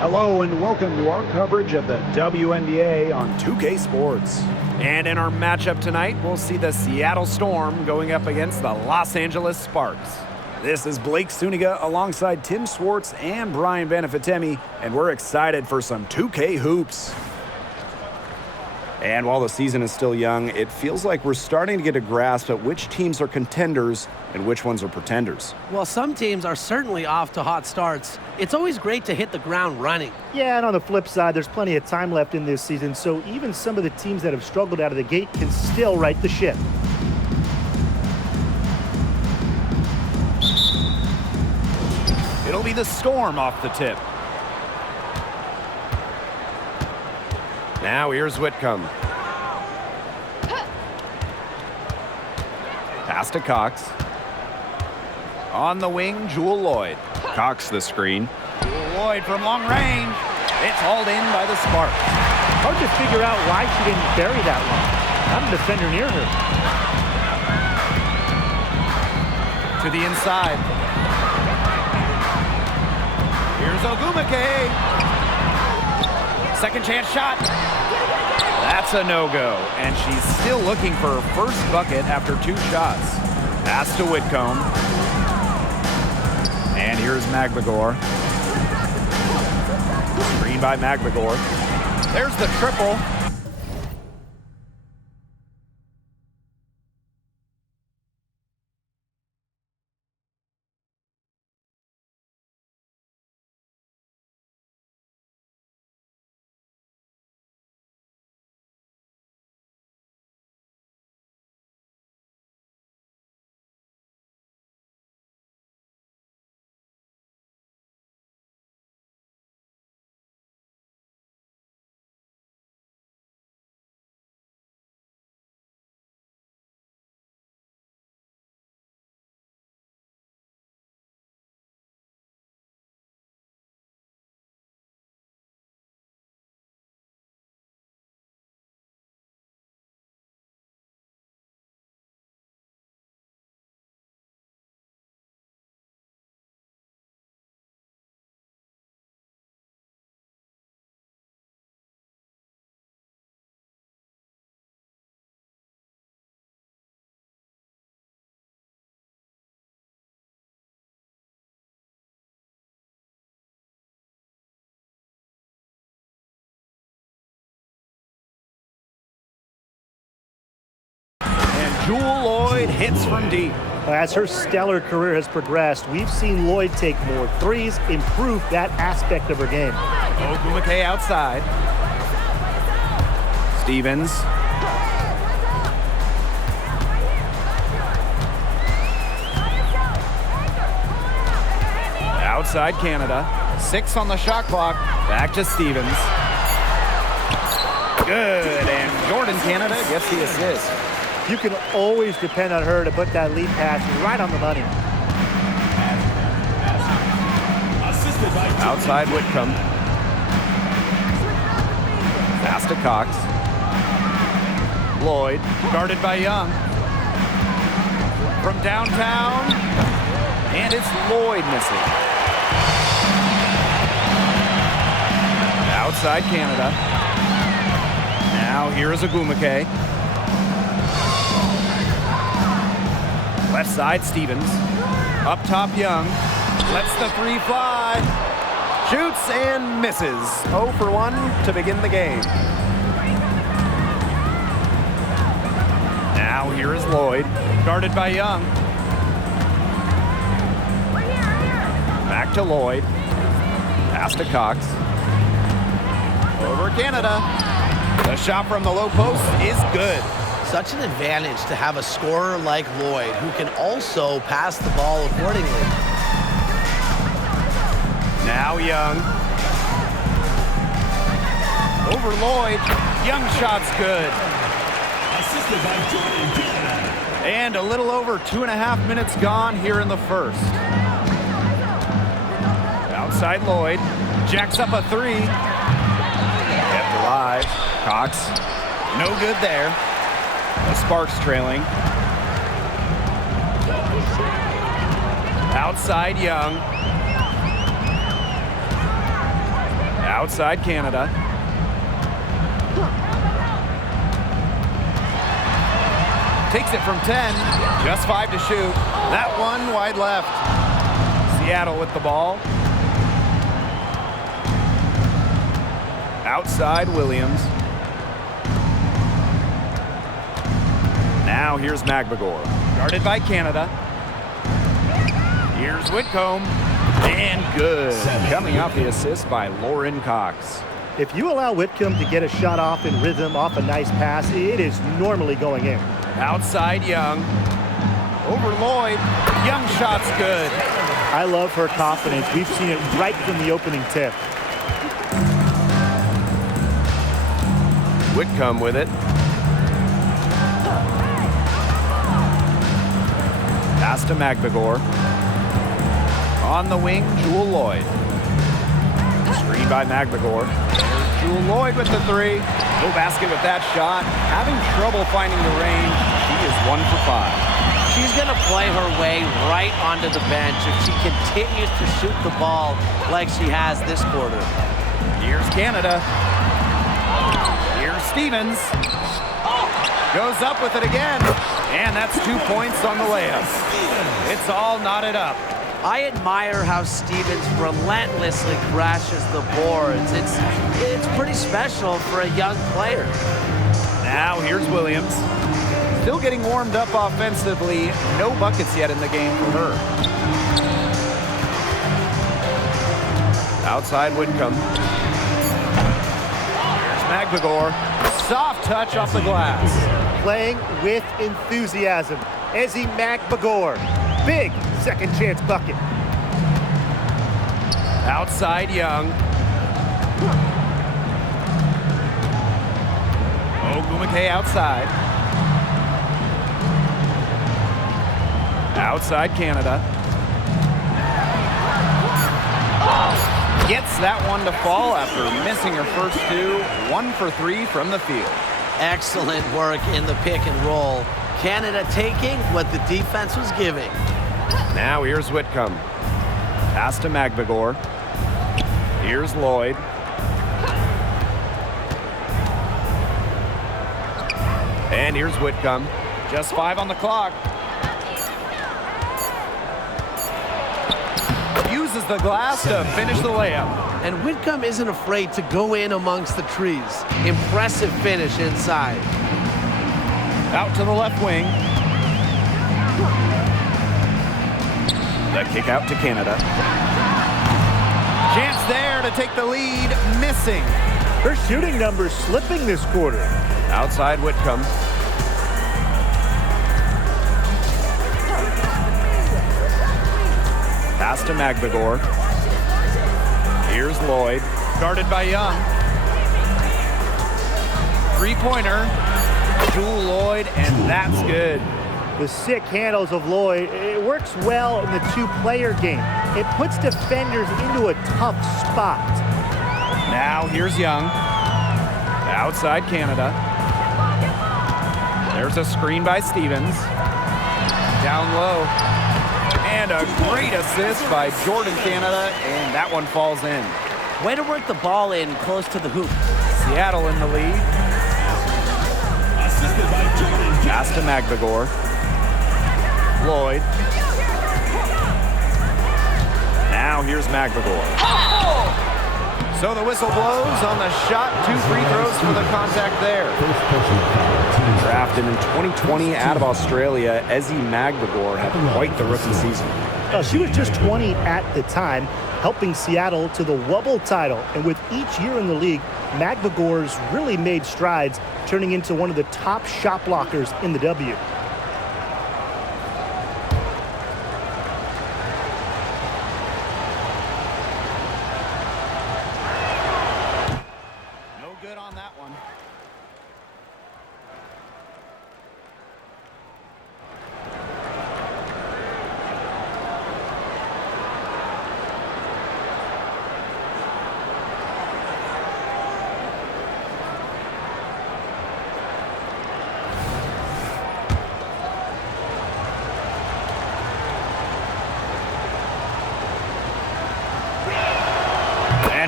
Hello and welcome to our coverage of the WNBA on 2K Sports. And in our matchup tonight, we'll see the Seattle Storm going up against the Los Angeles Sparks. This is Blake Suniga alongside Tim Swartz and Brian Banafitemi, and we're excited for some 2K hoops. And while the season is still young, it feels like we're starting to get a grasp at which teams are contenders and which ones are pretenders. Well, some teams are certainly off to hot starts. It's always great to hit the ground running. Yeah, and on the flip side, there's plenty of time left in this season, so even some of the teams that have struggled out of the gate can still right the ship. It'll be the Storm off the tip. Now here's Whitcomb. Pass to Cox. On the wing, Jewel Lloyd. Cox the screen. Jewel Lloyd from long range. It's hauled in by the Sparks. Hard to figure out why she didn't bury that one. Not a defender near her. To the inside. Here's Ogumake. Second chance shot. That's a no-go, and she's still looking for her first bucket after 2 shots. Pass to Whitcomb. And here's Magbagor. Screen by Magbagor. There's the triple. Jewel Lloyd hits from deep. As her stellar career has progressed, we've seen Lloyd take more threes, improve that aspect of her game. Ogumake outside. Stevens. Outside Canada. 6 on the shot clock. Back to Stevens. Good, and Jordan Canada gets the assist. You can always depend on her to put that lead pass right on the money. Outside Whitcomb. Pass to Cox. Lloyd, guarded by Young. From downtown, and it's Lloyd missing. Outside Canada. Now here is Ogumake. Left side, Stevens. Up top, Young. Lets the 3 fly. Shoots and misses. 0 for 1 to begin the game. Now here is Lloyd. Guarded by Young. Back to Lloyd. Pass to Cox. Over Canada. The shot from the low post is good. Such an advantage to have a scorer like Lloyd who can also pass the ball accordingly. Now Young. Over Lloyd. Young shot's good. Assisted by Jordan. And a little over 2.5 minutes gone here in the first. Outside Lloyd. Jacks up a three. Kept alive. Cox. No good there. The Sparks trailing. Outside Young. Outside Canada. Takes it from 10. Just 5 to shoot. That one wide left. Seattle with the ball. Outside Williams. Now here's Magbagor. Guarded by Canada. Here's Whitcomb. And good. Coming off the assist by Lauren Cox. If you allow Whitcomb to get a shot off in rhythm off a nice pass, it is normally going in. Outside Young. Over Lloyd. Young shot's good. I love her confidence. We've seen it right from the opening tip. Whitcomb with it. Pass to Magbagor. On the wing, Jewel Lloyd. Screen by Magbagor. Jewel Lloyd with the three. No basket with that shot. Having trouble finding the range. She is 1 for 5. She's going to play her way right onto the bench if she continues to shoot the ball like she has this quarter. Here's Canada. Here's Stevens. Goes up with it again. And that's 2 points on the layup. It's all knotted up. I admire how Stevens relentlessly crashes the boards. It's pretty special for a young player. Now here's Williams. Still getting warmed up offensively. No buckets yet in the game for her. Outside Whitcomb. Here's Magbagor. Soft touch off the glass. Playing with enthusiasm. Ezzy Magbagor. Big second chance bucket. Outside Young. Ogumake outside. Outside Canada. Gets that one to fall after missing her first two. 1 for 3 from the field. Excellent work in the pick and roll. Canada taking what the defense was giving. Now here's Whitcomb. Pass to Magbagor. Here's Lloyd. And here's Whitcomb. Just 5 on the clock. Uses the glass to finish the layup. And Whitcomb isn't afraid to go in amongst the trees. Impressive finish inside. Out to the left wing. The kick out to Canada. Chance there to take the lead. Missing. Her shooting numbers slipping this quarter. Outside Whitcomb. Pass to Magbagor. Here's Lloyd. Guarded by Young. Three-pointer. Jewel Lloyd, and that's good. The sick handles of Lloyd, it works well in the two-player game. It puts defenders into a tough spot. Now here's Young. Outside Canada. There's a screen by Stevens. Down low. And a great assist by Jordan Canada, and that one falls in. Way to work the ball in close to the hoop. Seattle in the lead. Assisted by Jordan. Pass to Magbagor. Lloyd. Now here's Magbagor. So the whistle blows on the shot. 2 free throws for the contact there. Drafted in 2020 out of Australia, Ezzy Magbagor had quite the rookie season. She was just 20 at the time, helping Seattle to the Wubble title. And with each year in the league, Magbagor's really made strides, turning into one of the top shot blockers in the W.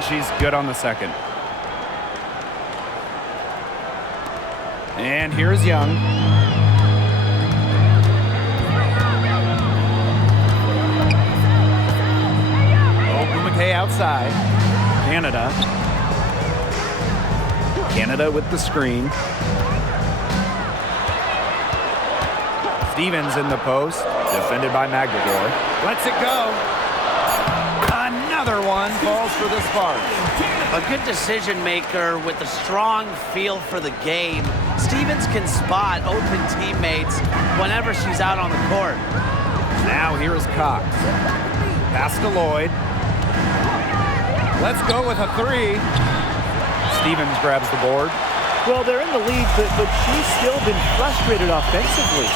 And she's good on the second. And here's Young. Ogumake outside. Canada with the screen. Stevens in the post, defended by McGregor. Lets it go. Another one falls for the Sparks. A good decision maker with a strong feel for the game. Stevens can spot open teammates whenever she's out on the court. Now here's Cox. Pass to Lloyd. Let's go with a three. Stevens grabs the board. Well, they're in the lead, but she's still been frustrated offensively.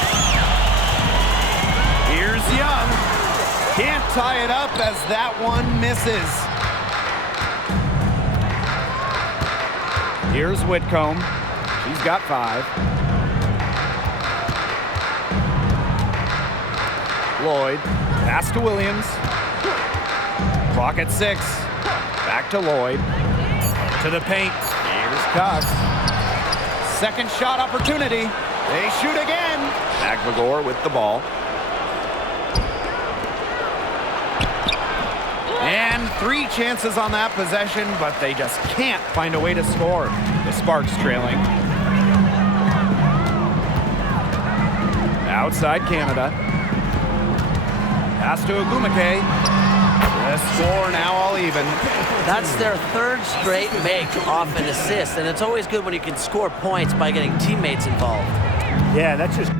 Here's Young. Can't tie it up as that one misses. Here's Whitcomb. She's got 5. Lloyd. Pass to Williams. Clock at 6. Back to Lloyd. To the paint. Here's Cox. Second shot opportunity. They shoot again. McGregor with the ball. And 3 chances on that possession, but they just can't find a way to score. The Sparks trailing. Outside Canada. Pass to Ogumake. The score now all even. That's their 3rd straight make off an assist, and it's always good when you can score points by getting teammates involved. Yeah, that's just...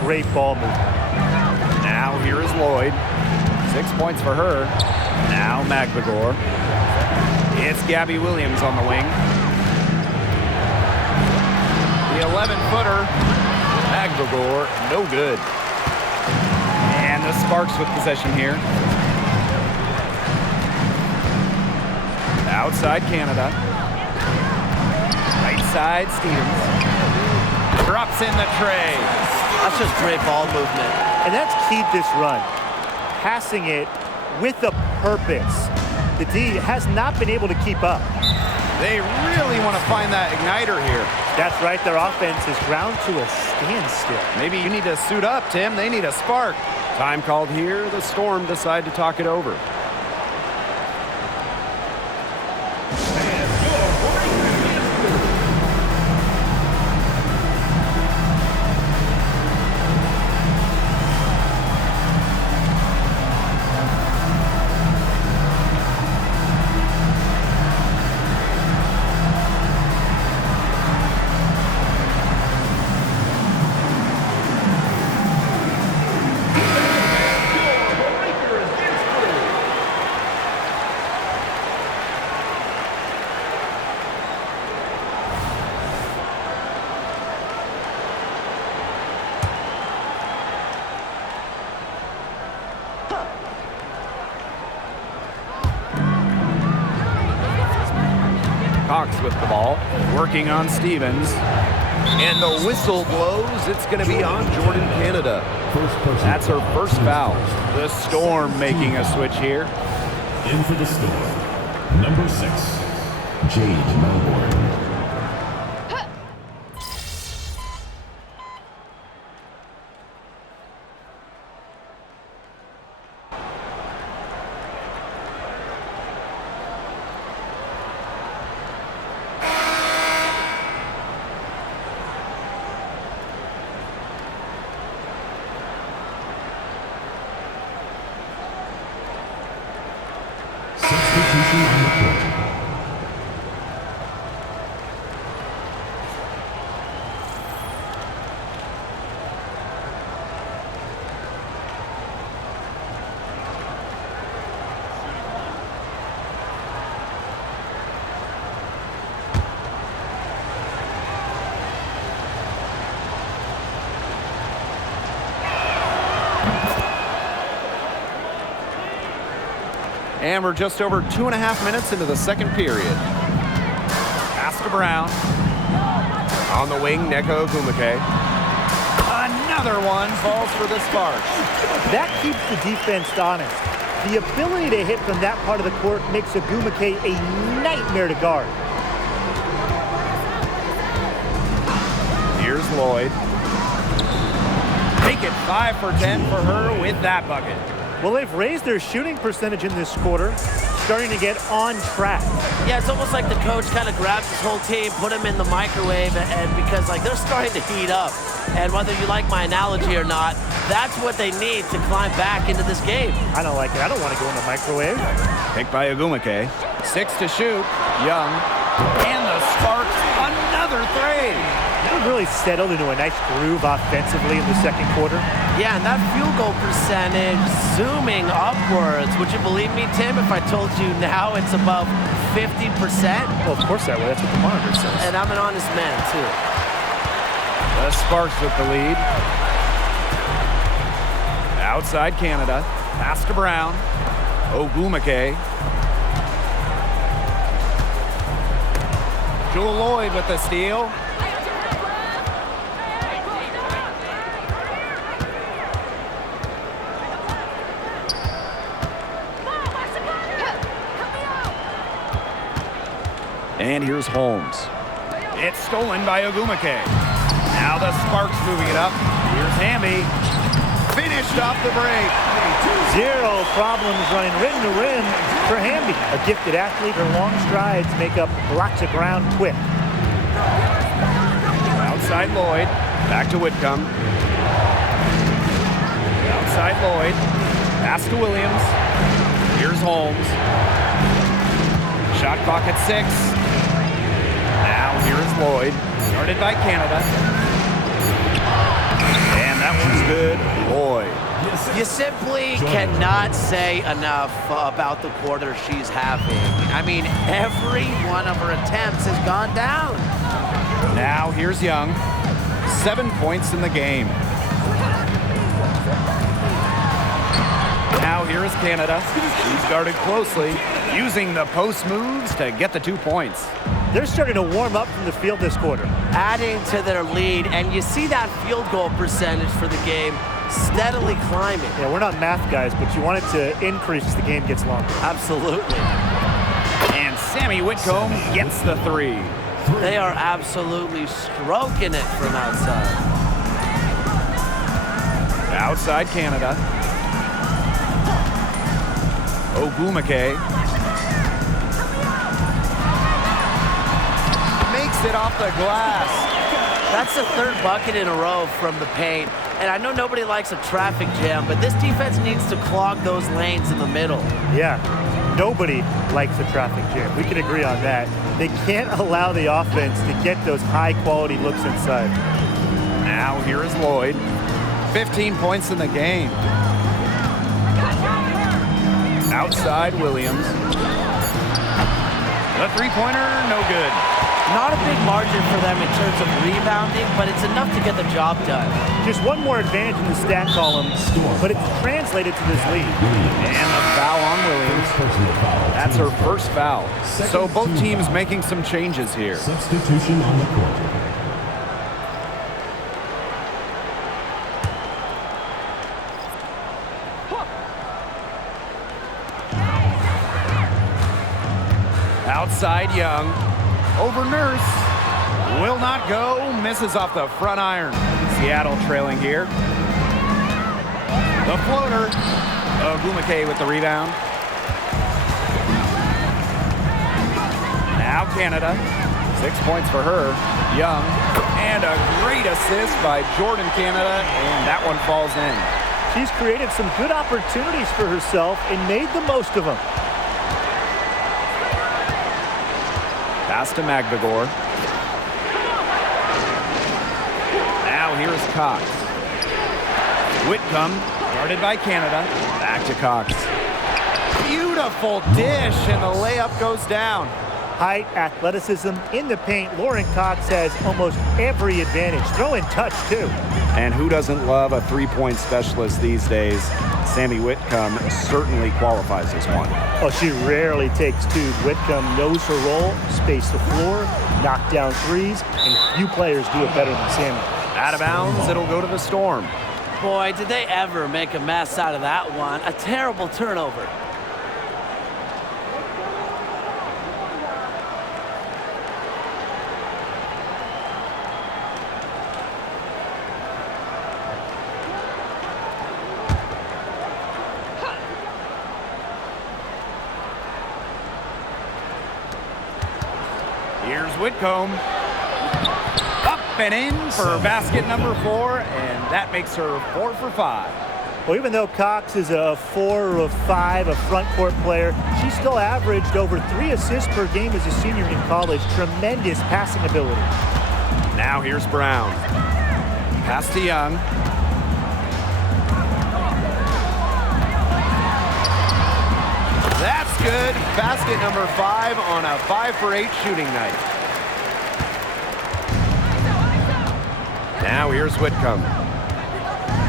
Great ball movement. Now here is Lloyd. 6 points for her. Now McGregor. It's Gabby Williams on the wing. The 11-footer. McGregor, no good. And the Sparks with possession here. Outside Canada. Right side Stevens. Drops in the tray. That's just great ball movement. And that's keyed this run. Passing it with a purpose. The D has not been able to keep up. They really want to find that igniter here. That's right. Their offense is ground to a standstill. Maybe you need to suit up, Tim. They need a spark. Time called here. The Storm decide to talk it over. Cox with the ball, working on Stevens. And the whistle blows. It's going to be on Jordan Canada. That's her first foul. The Storm making a switch here. In for the Storm, number 6, Jade Melbourne. And we're just over 2.5 minutes into the second period. Pass to Brown. On the wing, Neko Ogumake. Another one falls for the Sparks. That keeps the defense honest. The ability to hit from that part of the court makes Ogumake a nightmare to guard. Here's Lloyd. Make it 5 for 10 for her with that bucket. Well, they've raised their shooting percentage in this quarter, starting to get on track. Yeah, it's almost like the coach kind of grabs his whole team, put them in the microwave, and because like they're starting to heat up. And whether you like my analogy or not, that's what they need to climb back into this game. I don't like it. I don't want to go in the microwave. Picked by Ogumake. 6 to shoot. Young. And the Sparks, another 3. They really settled into a nice groove offensively in the second quarter. Yeah, and that field goal percentage zooming upwards. Would you believe me, Tim, if I told you now it's above 50%? Well, of course I would. That's what the monitor says. And I'm an honest man, too. The Sparks with the lead. Outside Canada. Pass to Brown. Ogumake. Jewel Lloyd with the steal. And here's Holmes. It's stolen by Ogumake. Now the Sparks moving it up. Here's Hamby. Finished off the break. 0 problems running rim to rim for Hamby. A gifted athlete, her long strides make up lots of ground quick. Outside Lloyd. Back to Whitcomb. Outside Lloyd. Pass to Williams. Here's Holmes. Shot clock at 6. Now here is Lloyd. Guarded by Canada. And that one's good. Lloyd. You simply cannot say enough about the quarter she's having. I mean, every one of her attempts has gone down. Now here's Young. 7 points in the game. Now here is Canada. She's guarded closely, using the post moves to get the 2 points. They're starting to warm up from the field this quarter. Adding to their lead, and you see that field goal percentage for the game steadily climbing. Yeah, we're not math guys, but you want it to increase as the game gets longer. Absolutely. And Sammy Whitcomb gets the 3. They are absolutely stroking it from outside. Outside Canada. Ogumake. Makes it off the glass. That's the 3rd bucket in a row from the paint. And I know nobody likes a traffic jam, but this defense needs to clog those lanes in the middle. Yeah, nobody likes a traffic jam. We can agree on that. They can't allow the offense to get those high-quality looks inside. Now here is Lloyd. 15 points in the game. Outside Williams. The 3-pointer, no good. Not a big margin for them in terms of rebounding, but it's enough to get the job done. Just one more advantage in the stat column, but it's translated to this lead. And the foul on Williams. That's her first foul. So both teams making some changes here. Substitution on the court. Outside Young. Over Nurse. Will not go. Misses off the front iron. Seattle trailing here. The floater. Ogumake with the rebound. Now Canada. 6 points for her. Young. And a great assist by Jordan Canada. And that one falls in. She's created some good opportunities for herself and made the most of them. Pass to Magvigor. Now here's Cox. Whitcomb, guarded by Canada. Back to Cox. Beautiful dish, and the layup goes down. Height, athleticism, in the paint, Lauren Cox has almost every advantage. Throw and touch, too. And who doesn't love a three-point specialist these days? Sammy Whitcomb certainly qualifies as one. Oh, she rarely takes twos. Whitcomb knows her role, space the floor, knock down threes, and few players do it better than Sammy. Out of bounds, it'll go to the Storm. Boy, did they ever make a mess out of that one. A terrible turnover. Here's Whitcomb. Up and in for basket number 4, and that makes her 4 for 5. Well, even though Cox is a 4 or a 5, a front court player, she still averaged over 3 assists per game as a senior in college. Tremendous passing ability. Now here's Brown. Pass to Young. That's good. Basket number 5 on a 5 for 8 shooting night. Now here's Whitcomb.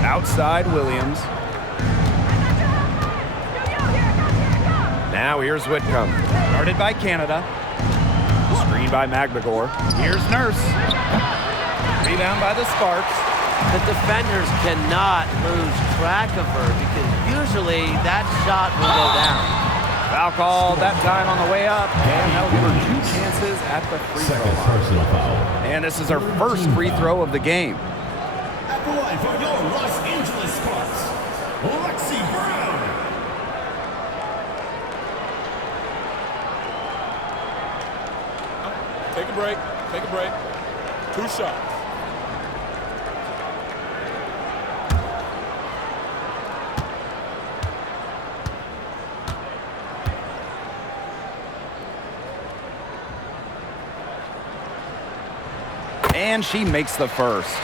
Outside Williams. Now here's Whitcomb. Guarded by Canada. Screen by McGregor. Here's Nurse. Rebound by the Sparks. The defenders cannot lose track of her because usually that shot will go down. Foul called that time on the way up, and that'll give her 2 chances at the free throw Second line. personal foul. And this is her first free throw of the game. At the line for your Los Angeles Sparks, Lexi Brown. Take a break. Take a break. 2 shots. And she makes the first.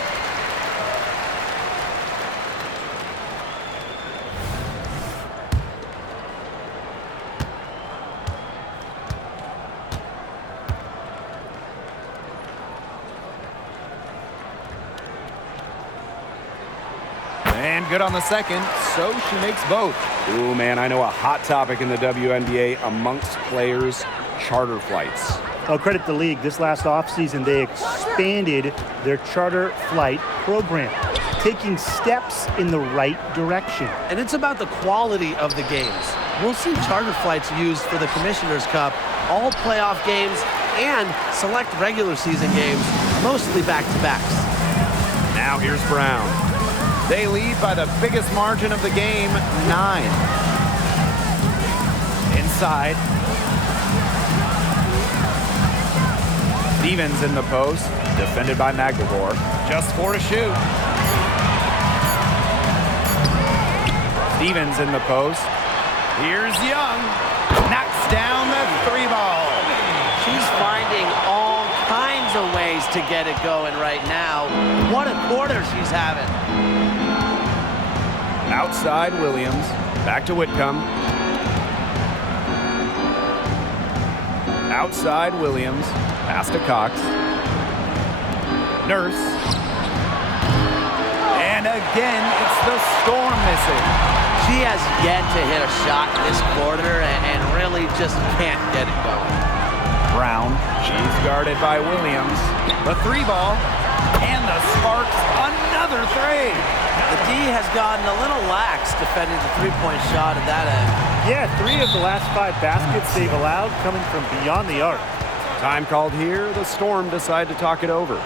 And good on the second, so she makes both. Ooh, man, I know a hot topic in the WNBA amongst players, charter flights. I'll credit the league. This last offseason, they expanded their charter flight program, taking steps in the right direction. And it's about the quality of the games. We'll see charter flights used for the Commissioner's Cup, all playoff games, and select regular season games, mostly back-to-backs. Now here's Brown. They lead by the biggest margin of the game, 9. Inside. Stevens in the post, defended by McGregor. Just 4 to shoot. Stevens in the post. Here's Young. Knocks down the 3 ball. She's finding all kinds of ways to get it going right now. What a quarter she's having. Outside Williams. Back to Whitcomb. Outside Williams. Pass to Cox. Nurse. And again, it's the Storm missing. She has yet to hit a shot this quarter and really just can't get it going. Brown. She's guarded by Williams. The 3 ball. And the Sparks, another 3. The D has gotten a little lax defending the three-point shot at that end. Yeah, 3 of the last 5 baskets they've allowed coming from beyond the arc. Time called here. The Storm decide to talk it over.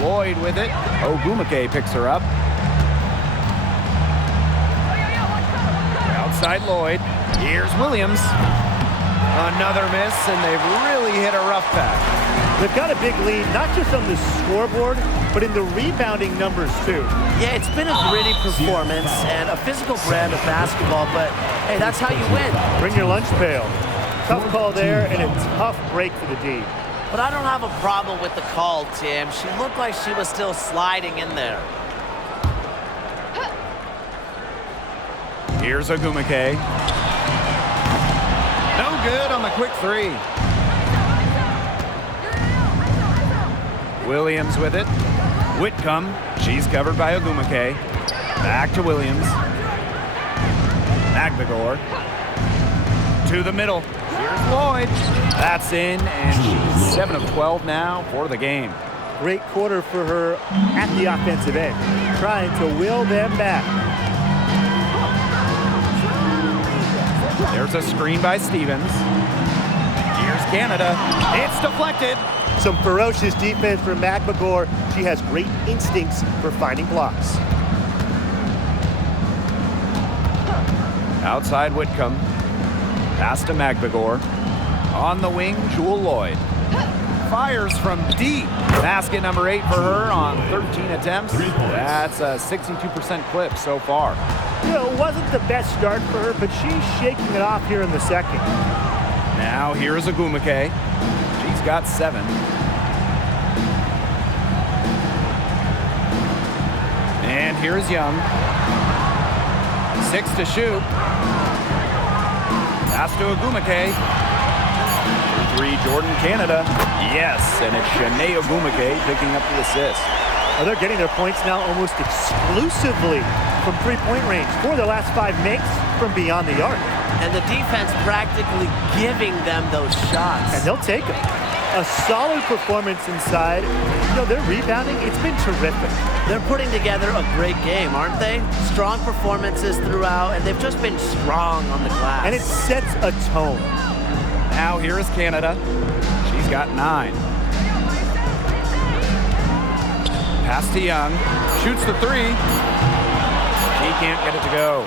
Lloyd with it. Ogumake picks her up. Outside Lloyd. Here's Williams. Another miss, and they've really hit a rough patch. They've got a big lead, not just on the scoreboard, but in the rebounding numbers, too. Yeah, it's been a gritty performance and a physical brand of basketball, but, hey, that's how you win. Bring your lunch pail. Tough call there, and a tough break for the D. But I don't have a problem with the call, Tim. She looked like she was still sliding in there. Here's Ogumake. No good on the quick three. Williams with it. Whitcomb. She's covered by Ogumake. Back to Williams. Magbagor. To the middle. Here's Lloyd. That's in, and she's 7 of 12 now for the game. Great quarter for her at the offensive end, trying to will them back. There's a screen by Stevens. Here's Canada. It's deflected. Some ferocious defense from Magbagor. She has great instincts for finding blocks. Outside Whitcomb. Pass to Magbagor. On the wing, Jewel Lloyd. Fires from deep. Basket number 8 for her on 13 attempts. That's a 62% clip so far. You know, it wasn't the best start for her, but she's shaking it off here in the second. Now here's Ogumake. She's got 7. And here's Young. 6 to shoot. Pass to Ogumake. 3, Jordan Canada. Yes, and it's Shanae Ogumake picking up the assist. Oh, they're getting their points now almost exclusively from three-point range. 4 of their last 5 makes from beyond the arc. And the defense practically giving them those shots. And they'll take them. A solid performance inside. You know, their rebounding, it's been terrific. They're putting together a great game, aren't they? Strong performances throughout, and they've just been strong on the glass. And it sets a tone. Now here is Canada. She's got 9. Pass to Young. Shoots the 3. She can't get it to go.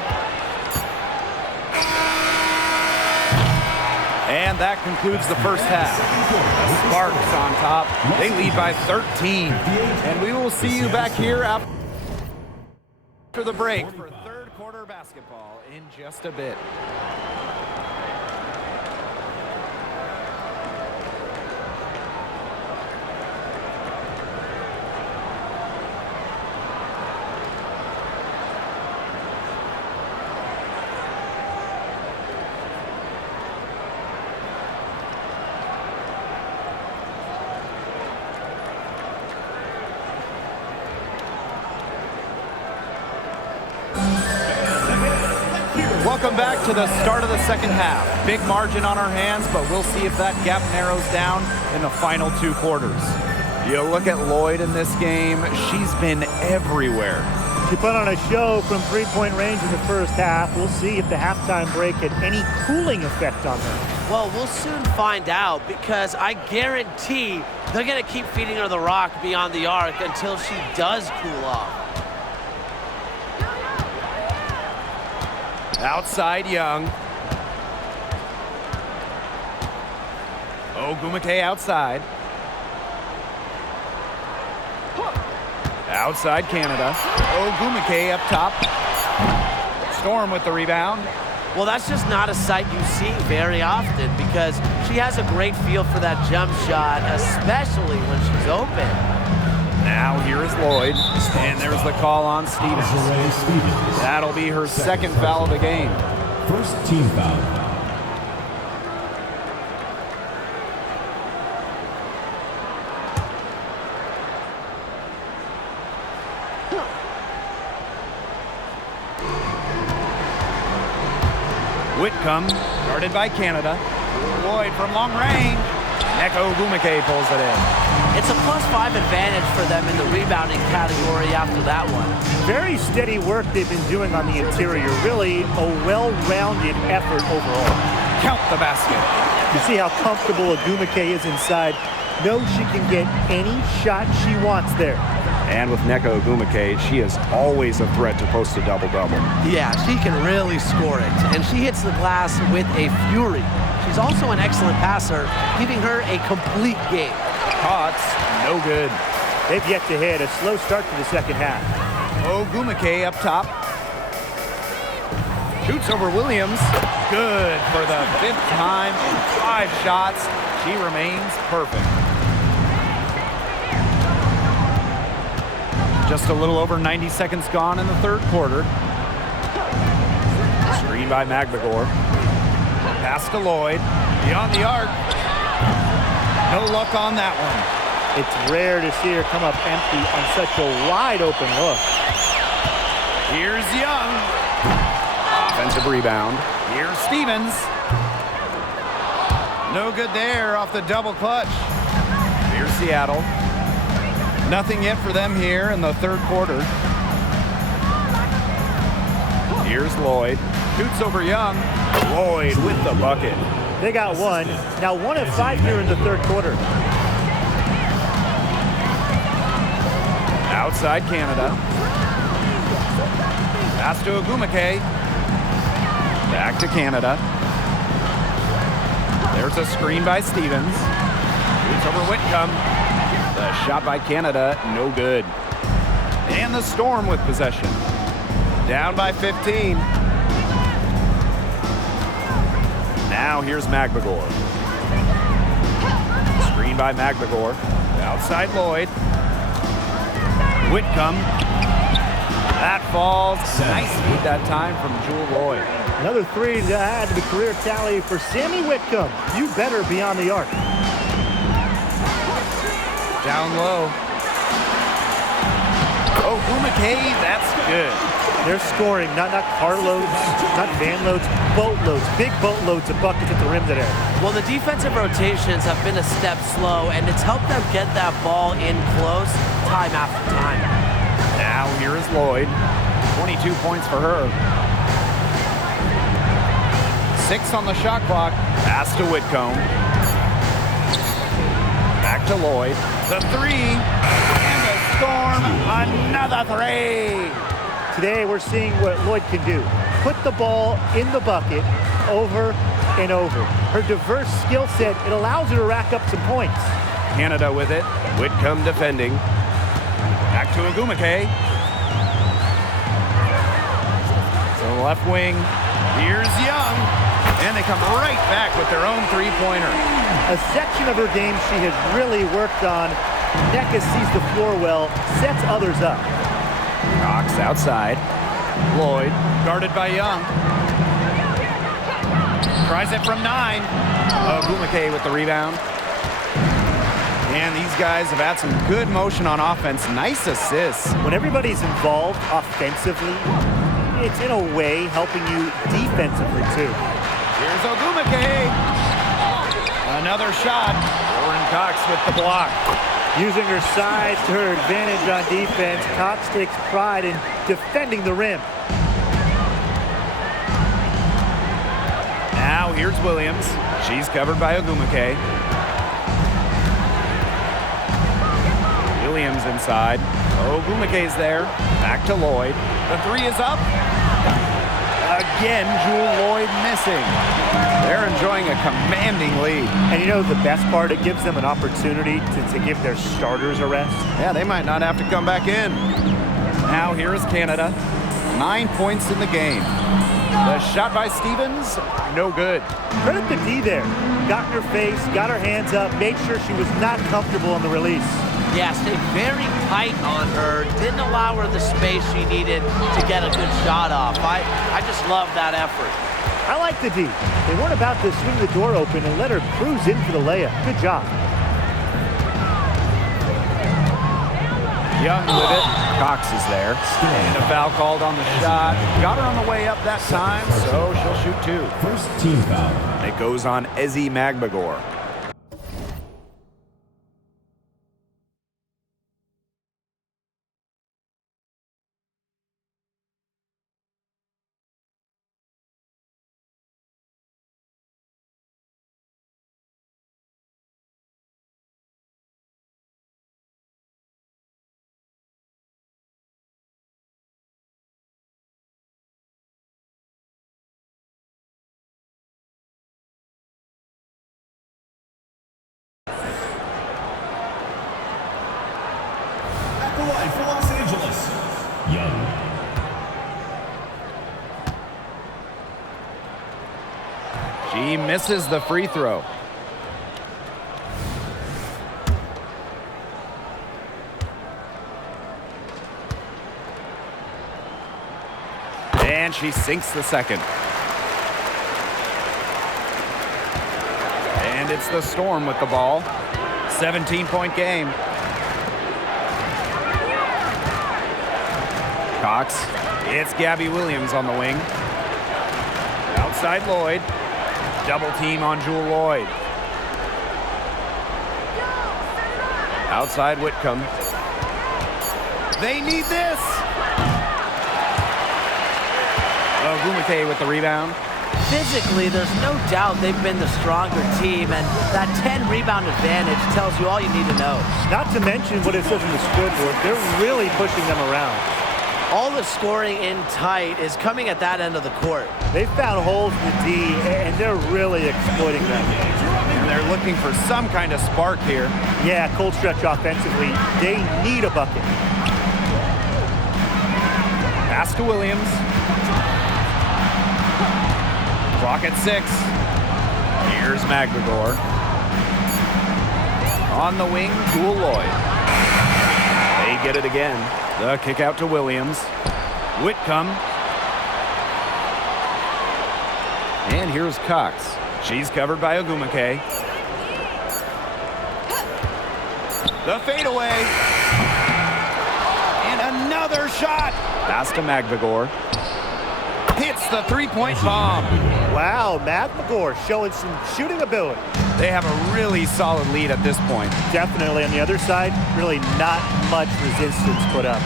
And that concludes the first half. The Sparks on top. They lead by 13. And we will see you back here after the break for third quarter basketball in just a bit. Welcome back to the start of the second half. Big margin on our hands, but we'll see if that gap narrows down in the final 2 quarters. You look at Lloyd in this game, she's been everywhere. She put on a show from three-point range in the first half. We'll see if the halftime break had any cooling effect on her. Well, we'll soon find out, because I guarantee they're going to keep feeding her the rock beyond the arc until she does cool off. Outside Young. Ogumake outside. Outside Canada. Ogumake up top. Storm with the rebound. Well, that's just not a sight you see very often, because she has a great feel for that jump shot, especially when she's open. Now here's Lloyd, and there's the call on Stevens. That'll be her second foul of the game. First team foul. Whitcomb, guarded by Canada. Lloyd from long range. Neko Ogumake pulls it in. It's a +5 advantage for them in the rebounding category after that one. Very steady work they've been doing on the interior. Really a well-rounded effort overall. Count the basket. You see how comfortable Ogumake is inside. Knows she can get any shot she wants there. And with Nneka Ogwumike, she is always a threat to post a double-double. Yeah, she can really score it. And she hits the glass with a fury. She's also an excellent passer, giving her a complete game. Cox, no good. They've yet to hit. A slow start to the second half. Ogwumike up top. Shoots over Williams. Good for the 5th time in 5 shots. She remains perfect. Just a little over 90 seconds gone in the 3rd quarter. Screen by McGregor. Pass to Lloyd. Beyond the arc. No luck on that one. It's rare to see her come up empty on such a wide open look. Here's Young. Offensive rebound. Here's Stevens. No good there off the double clutch. Here's Seattle. Nothing yet for them here in the 3rd quarter. Here's Lloyd. Shoots over Young. Lloyd with the bucket. They got one. Now 1 of 5 here in the 3rd quarter. Outside Canada. Pass to Ogwumike. Back to Canada. There's a screen by Stevens. Shoots over Whitcomb. The shot by Canada, no good. And the Storm with possession. Down by 15. Now here's McGregor. Screen by McGregor. Outside Lloyd. Whitcomb. That falls. Nice feed that time from Jewel Lloyd. Another 3 to add to the career tally for Sammy Whitcomb. You better be on the arc. Down low. Ogwumike, that's good. They're scoring, not carloads, not van loads, boatloads, big boatloads of buckets at the rim today. Well, the defensive rotations have been a step slow, and it's helped them get that ball in close time after time. Now here is Lloyd. 22 points for her. 6 on the shot clock. Pass to Whitcomb. Back to Lloyd. The 3. And the Storm, another 3. Today we're seeing what Lloyd can do. Put the ball in the bucket over and over. Her diverse skill set, it allows her to rack up some points. Canada with it. Whitcomb defending. Back to Ogwumike. So the left wing. Here's Young. And they come right back with their own 3-pointer. A section of her game she has really worked on. Nneka sees the floor well, sets others up. Cox outside. Lloyd guarded by Young. Tries it from 9. Ogwumike with the rebound. And these guys have had some good motion on offense. Nice assists. When everybody's involved offensively, it's in a way helping you defensively too. Here's Ogwumike. Another shot. Warren Cox with the block. Using her size to her advantage on defense, Cox takes pride in defending the rim. Now here's Williams. She's covered by Ogwumike. Williams inside. Ogwumike's there. Back to Lloyd. The 3 is up. Again, Jewel Lloyd missing. They're enjoying a commanding lead. And you know the best part, it gives them an opportunity to give their starters a rest. Yeah, they might not have to come back in. Now here is Canada. 9 points in the game. The shot by Stevens, no good. Credit the D there. Got in her face, got her hands up, made sure she was not comfortable on the release. Yeah, stayed very tight on her. Didn't allow her the space she needed to get a good shot off. I just love that effort. I like the D. They weren't about to swing the door open and let her cruise in for the layup. Good job. Young with it. Cox is there. And a foul called on the shot. Got her on the way up that time, so she'll shoot 2. First team foul. It goes on Ezzy McGregor. 5 for Los Angeles, Young. She misses the free throw. And she sinks the second. And it's the Storm with the ball. 17-point game. Cox. It's Gabby Williams on the wing. Outside Lloyd. Double team on Jewel Lloyd. Outside Whitcomb. They need this. Ogumake with the rebound. Physically, there's no doubt they've been the stronger team, and that 10-rebound advantage tells you all you need to know. Not to mention what it says on the scoreboard. They're really pushing them around. All the scoring in tight is coming at that end of the court. They found holes in the D, and they're really exploiting them. And they're looking for some kind of spark here. Yeah, cold stretch offensively. They need a bucket. Pass to Williams. Clock at 6. Here's Magdagor. On the wing, Jewel Lloyd. They get it again. The kick out to Williams. Whitcomb. And here's Cox. She's covered by Ogumake. The fadeaway. And another shot. Pass to Magdagor. Hits the three-point bomb. Wow, Magdagor showing some shooting ability. They have a really solid lead at this point. Definitely. On the other side, really not much resistance put up.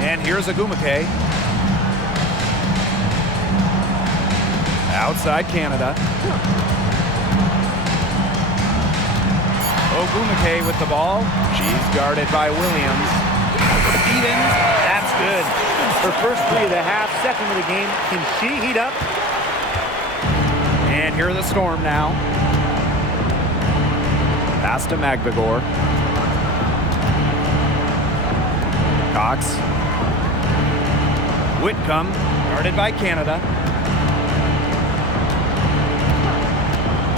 And here's Ogumake. Outside Canada. Ogumake with the ball. She's guarded by Williams. Stevens, that's good. Her first three of the half, second of the game. Can she heat up? And here are the Storm now. Pass to Magdagor. Cox. Whitcomb, guarded by Canada.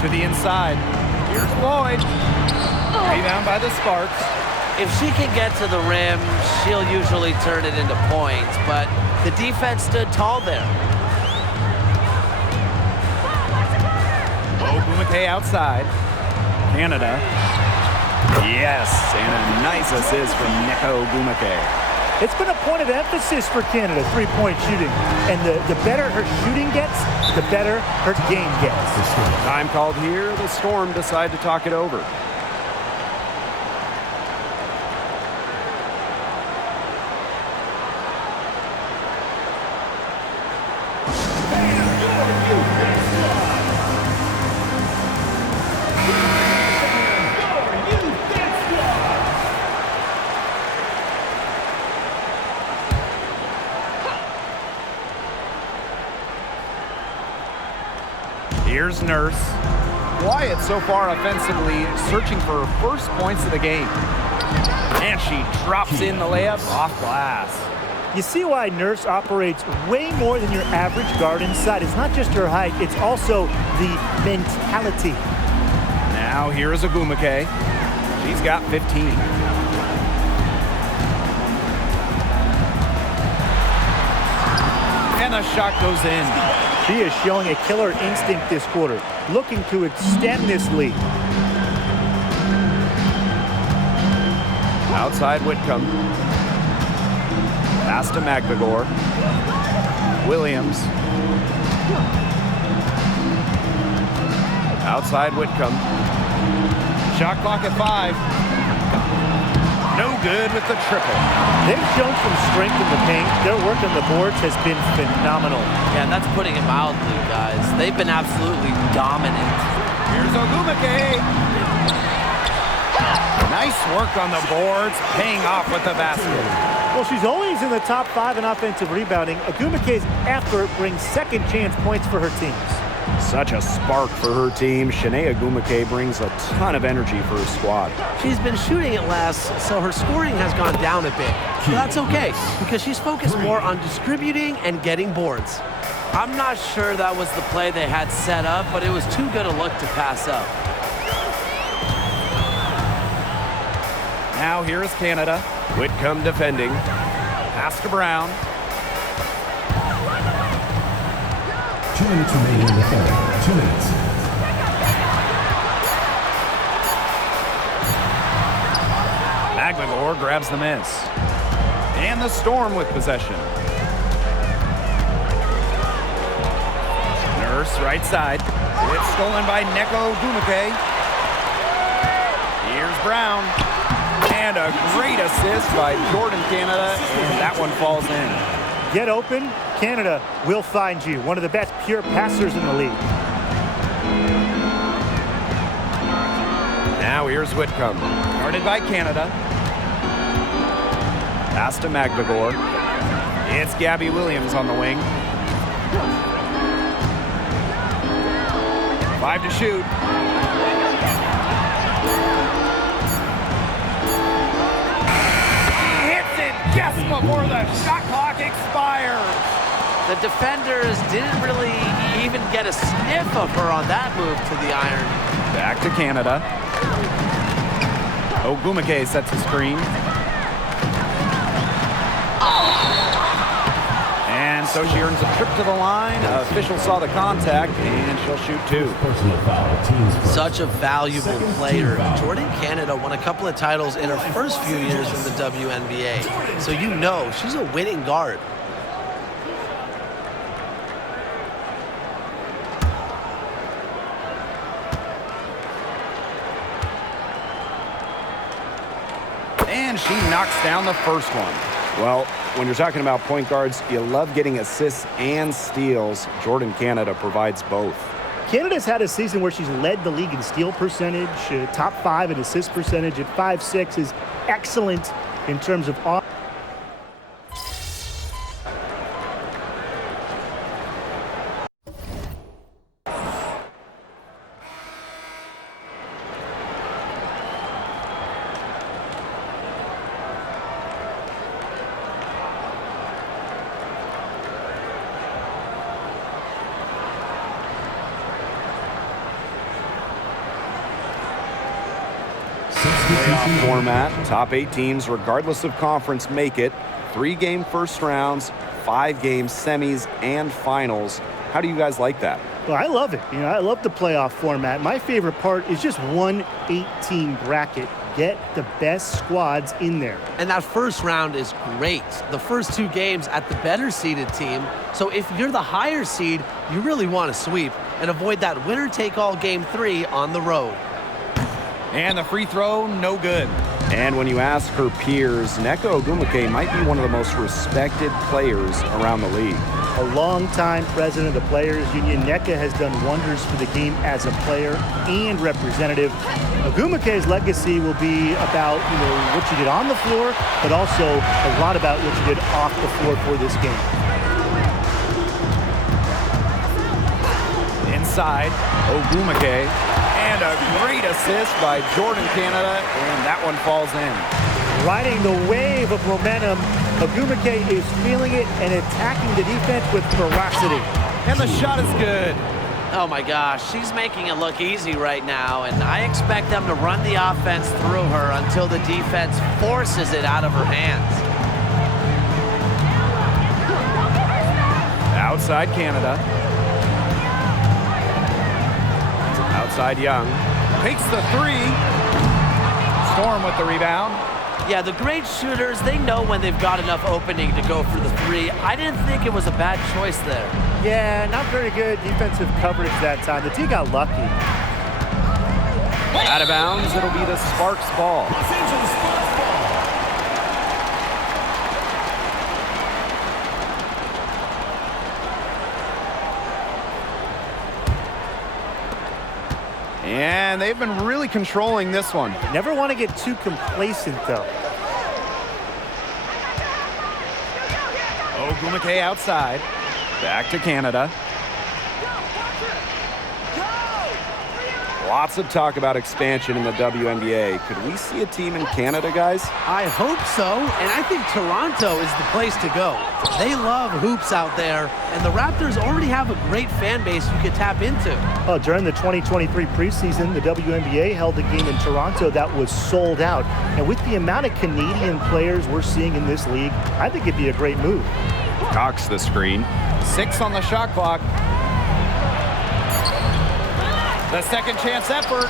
To the inside. Here's Lloyd. Rebound by the Sparks. If she can get to the rim, she'll usually turn it into points, but the defense stood tall there. Ogumake outside. Canada. Yes, and a nice assist from Neko Ogumake. It's been a point of emphasis for Canada, three-point shooting. And the better her shooting gets, the better her game gets. Time called here. The Storm decide to talk it over. Here's Nurse. Wyatt so far offensively searching for her first points of the game. And she drops in the layup off glass. You see why Nurse operates way more than your average guard inside. It's not just her height, it's also the mentality. Now here is Ogumake. She's got 15. And the shot goes in. She is showing a killer instinct this quarter, looking to extend this lead. Outside Whitcomb. Pass to Magdagor. Williams. Outside Whitcomb. Shot clock at 5. No good with the triple. They've shown some strength in the paint. Their work on the boards has been phenomenal. Yeah, and that's putting it mildly, guys. They've been absolutely dominant. Here's Ogumake. Nice work on the boards, paying off with the basket. Well, she's always in the top 5 in offensive rebounding. Ogumake's effort brings second chance points for her teams. Such a spark for her team. Shanae Ogwumike brings a ton of energy for her squad. She's been shooting it less, so her scoring has gone down a bit. But that's okay, because she's focused more on distributing and getting boards. I'm not sure that was the play they had set up, but it was too good a look to pass up. Now here is Canada. Whitcomb defending. Pass to Brown. 2 minutes remaining in the third. 2 minutes. Magvagor grabs the miss. And the Storm with possession. Nurse right side. It's stolen by Nneka Ogwumike. Here's Brown. And a great assist by Jordan Canada, and that one falls in. Get open, Canada will find you. One of the best pure passers in the league. Now here's Whitcomb. Guarded by Canada. Pass to Magvagor. It's Gabby Williams on the wing. 5 to shoot. Just before the shot clock expires. The defenders didn't really even get a sniff of her on that move to the iron. Back to Canada. Ogwumike sets a screen. And so she earns a trip to the line. Official saw the contact, and she'll shoot 2. Personal foul. Teams first. Such a valuable player. Jordan Canada won a couple of titles in her first few years in the WNBA. So you know she's a winning guard. And she knocks down the first one. Well, when you're talking about point guards, you love getting assists and steals. Jordan Canada provides both. Canada's had a season where she's led the league in steal percentage, top 5 in assist percentage at 5'6", is excellent in terms of off. Playoff format, top 8 teams, regardless of conference, make it. 3-game first rounds, 5-game semis and finals. How do you guys like that? Well, I love it. I love the playoff format. My favorite part is just one 8-team bracket. Get the best squads in there. And that first round is great. The first 2 games at the better seeded team. So if you're the higher seed, you really want to sweep and avoid that winner-take-all game 3 on the road. And the free throw, no good. And when you ask her peers, Nneka Ogwumike might be one of the most respected players around the league. A longtime president of the Players Union, Nneka has done wonders for the game as a player and representative. Ogwumike's legacy will be about what you did on the floor, but also a lot about what you did off the floor for this game. Inside, Ogwumike. And a great assist by Jordan Canada, and that one falls in. Riding the wave of momentum, Ogwumike is feeling it and attacking the defense with ferocity. And the shot is good. Oh my gosh, she's making it look easy right now, and I expect them to run the offense through her until the defense forces it out of her hands. Outside Canada. Outside Young. Takes the 3. Storm with the rebound. Yeah, the great shooters, they know when they've got enough opening to go for the 3. I didn't think it was a bad choice there. Yeah, not very good defensive coverage that time. The team got lucky. Out of bounds, it'll be the Sparks ball. Los Angeles Sparks ball. And they've been really controlling this one. Never want to get too complacent, though. Ogwumike outside. Back to Canada. Lots of talk about expansion in the WNBA. Could we see a team in Canada, guys? I hope so, and I think Toronto is the place to go. They love hoops out there, and the Raptors already have a great fan base you could tap into. Well, during the 2023 preseason, the WNBA held a game in Toronto that was sold out. And with the amount of Canadian players we're seeing in this league, I think it'd be a great move. Cox the screen. 6 on the shot clock. The second chance effort.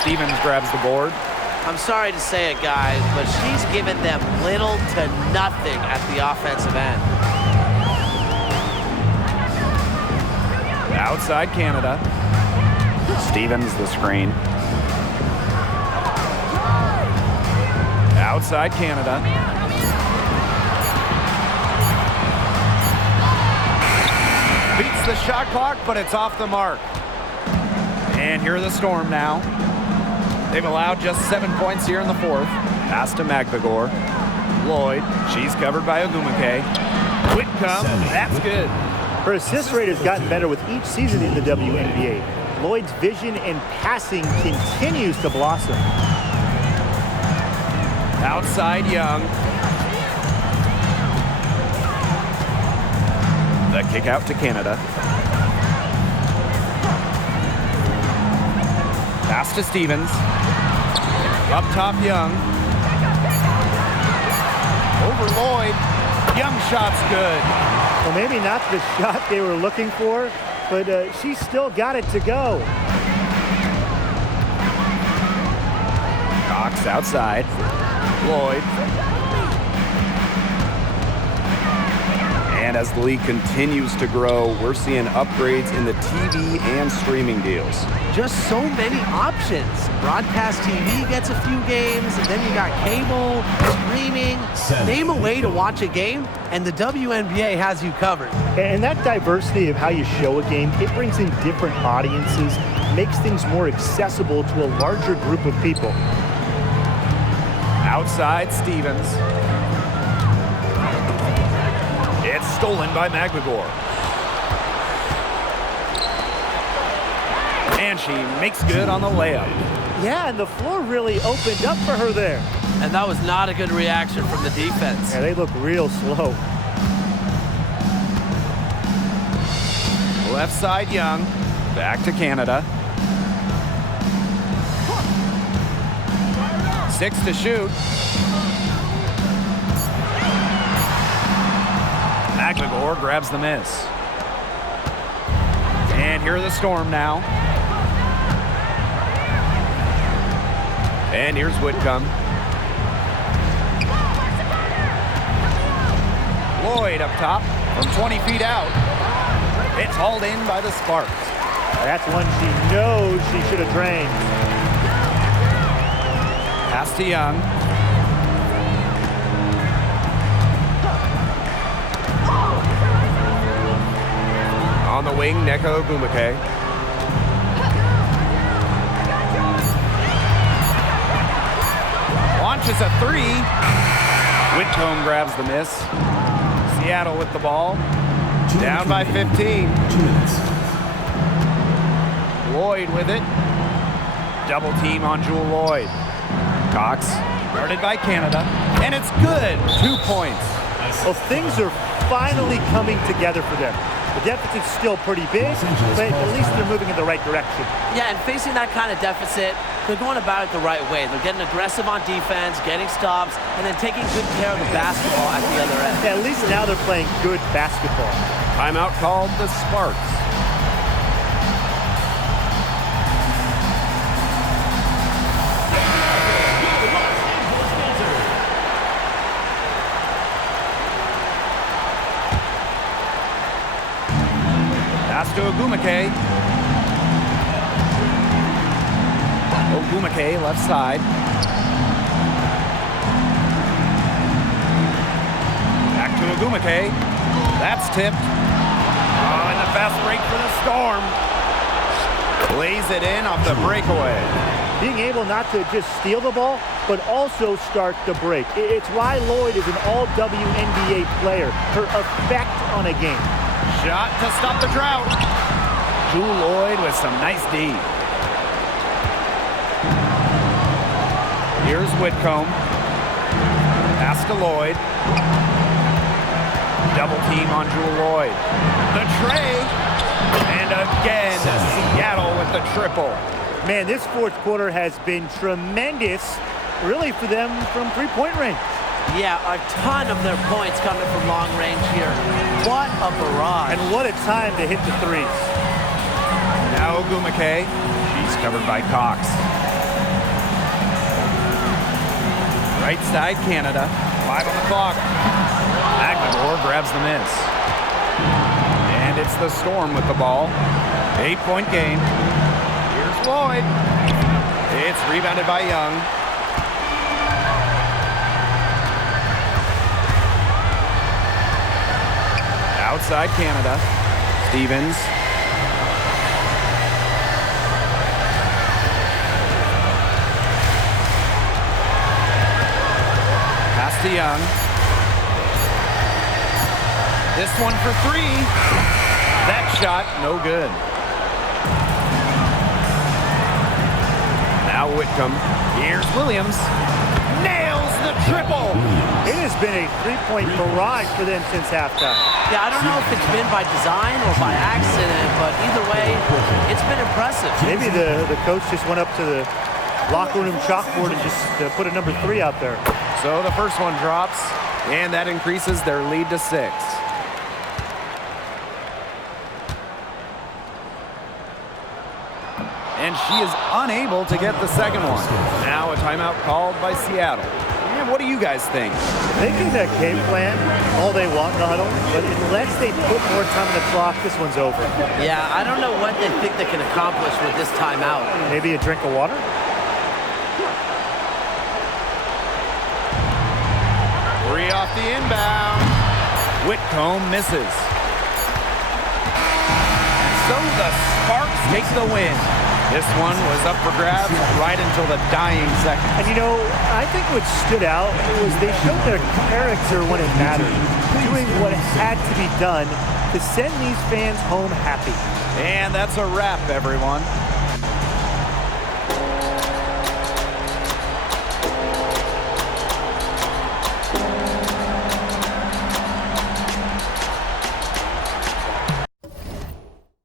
Stevens grabs the board. I'm sorry to say it, guys, but she's given them little to nothing at the offensive end. Outside Canada. Stevens the screen. Outside Canada. Beats the shot clock, but it's off the mark. And here are the Storm now. They've allowed just 7 points here in the fourth. Pass to Magbagor. Lloyd. She's covered by Ogumake. Whitcomb. That's good. Her assist rate has gotten better with each season in the WNBA. Lloyd's vision and passing continues to blossom. Outside Young. The kick out to Canada. Pass to Stevens. Up top, Young. Over Lloyd. Young shot's good. Well, maybe not the shot they were looking for, but she still got it to go. Cox outside. Lloyd. And as the league continues to grow, we're seeing upgrades in the TV and streaming deals. Just so many options. Broadcast TV gets a few games, and then you got cable, streaming. Name a way to watch a game, and the WNBA has you covered. And that diversity of how you show a game, it brings in different audiences, makes things more accessible to a larger group of people. Outside Stevens. It's stolen by Magbagor. And she makes good on the layup. Yeah, and the floor really opened up for her there. And that was not a good reaction from the defense. Yeah, they look real slow. Left side Young. Back to Canada. 6 to shoot. Magbagor grabs the miss. And here are the Storm now. And here's Whitcomb. Lloyd up top from 20 feet out. It's hauled in by the Sparks. That's one she knows she should have drained. Pass to Young. On the wing, Neko Ogumake. Launches a three. Whitcomb grabs the miss. Seattle with the ball. Down by 15. Lloyd with it. Double team on Jewel Lloyd. Cox guarded by Canada. And it's good. 2 points. Well, things are finally coming together for them. The deficit's still pretty big, but at least they're moving in the right direction. Yeah, and facing that kind of deficit, they're going about it the right way. They're getting aggressive on defense, getting stops, and then taking good care of the basketball at the other end. Yeah, at least now they're playing good basketball. Timeout called the Sparks. Pass to Ogumake. Ogumake left side. Back to Ogumake. That's tipped. Oh, and the fast break for the Storm. Lays it in off the breakaway. Being able not to just steal the ball, but also start the break. It's why Lloyd is an all-WNBA player. Her effect on a game. Shot to stop the drought. Jewel Lloyd with some nice D. Here's Whitcomb. Pass to Lloyd. Double team on Jewel Lloyd. The tray. And again, Seattle with the triple. Man, this fourth quarter has been tremendous, really, for them from three-point range. Yeah, a ton of their points coming from long range here. What a barrage. And what a time to hit the threes. Now Ogumake. She's covered by Cox. Right side, Canada. 5 on the clock. Agbador grabs the miss. And it's the Storm with the ball. 8-point game. Here's Lloyd. It's rebounded by Young. Outside Canada. Stevens. Pass to Young. This one for 3. That shot, no good. Now Whitcomb. Here's Williams. Nails the triple. It has been a three-point barrage for them since halftime. Yeah, I don't know if it's been by design or by accident, but either way, it's been impressive. Maybe the coach just went up to the locker room chalkboard and just put a number 3 out there. So the first one drops, and that increases their lead to 6. And she is unable to get the second one. Now a timeout called by Seattle. And what do you guys think? They can game plan all they want in the huddle, but unless they put more time on the clock, this one's over. Yeah, I don't know what they think they can accomplish with this timeout. Maybe a drink of water? Three off the inbound. Whitcomb misses. So the Sparks take the win. This one was up for grabs right until the dying second. And you know, I think what stood out was they showed their character when it mattered, doing what had to be done to send these fans home happy. And that's a wrap, everyone.